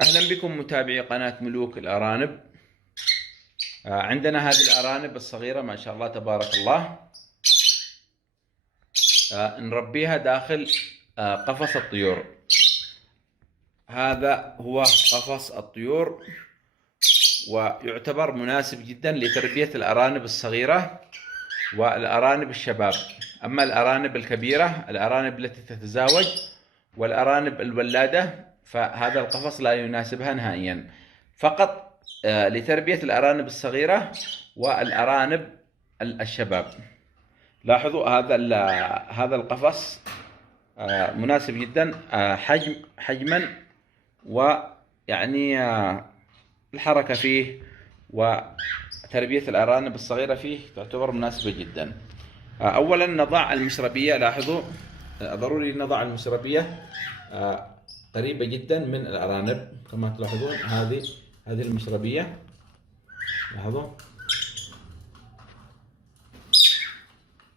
أهلا بكم متابعي قناة ملوك الأرانب. عندنا هذه الأرانب الصغيرة ما شاء الله تبارك الله. نربيها داخل قفص الطيور. هذا هو قفص الطيور، ويعتبر مناسب جدا لتربية الأرانب الصغيرة والأرانب الشباب. أما الأرانب الكبيرة، الأرانب التي تتزاوج والأرانب الولادة، فهذا القفص لا يناسبها نهائيا، فقط لتربية الأرانب الصغيرة والأرانب الشباب. لاحظوا هذا القفص مناسب جدا حجما، ويعني الحركة فيه وتربية الأرانب الصغيرة فيه تعتبر مناسبة جدا. أولا نضع المشربية. لاحظوا ضروري نضع المشربية قريبة جدا من الأرانب كما تلاحظون. هذه المشربية، لاحظوا.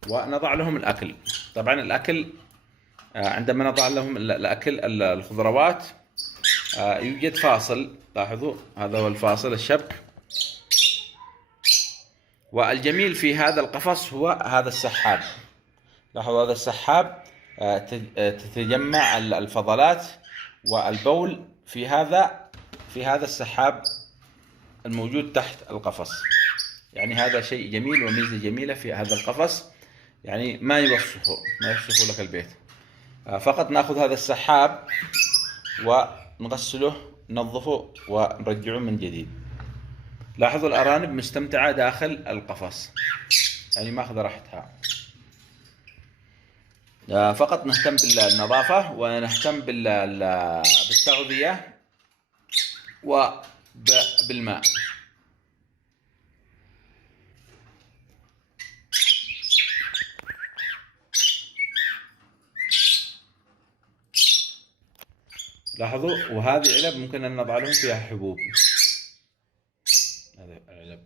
ونضع لهم الأكل. طبعا الأكل عندما نضع لهم الأكل الخضروات يوجد فاصل. لاحظوا هذا هو الفاصل الشبك. والجميل في هذا القفص هو هذا السحاب. لاحظوا هذا السحاب تتجمع الفضلات والبول في هذا السحاب الموجود تحت القفص. يعني هذا شيء جميل وميزة جميلة في هذا القفص، يعني ما يوسخه لك البيت. فقط ناخذ هذا السحاب ونغسله، ننظفه ونرجعه من جديد. لاحظوا الأرانب مستمتعة داخل القفص، يعني ماخذة راحتها. فقط نهتم بالنظافة ونهتم بالتغذية وبالماء. لاحظوا، وهذه علب ممكن أن نضع لهم فيها حبوب. هذا علب.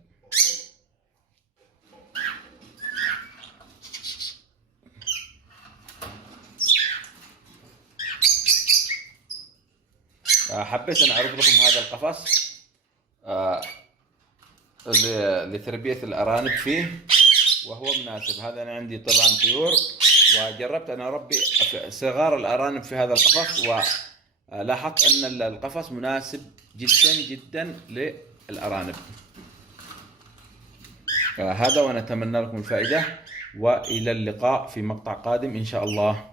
حبيت أن أعرض لكم هذا القفص لتربية الأرانب فيه، وهو مناسب. هذا أنا عندي طبعا طيور، وجربت أن أربي صغار الأرانب في هذا القفص، ولاحظت أن القفص مناسب جدا جدا للأرانب. هذا، ونتمنى لكم الفائدة، وإلى اللقاء في مقطع قادم إن شاء الله.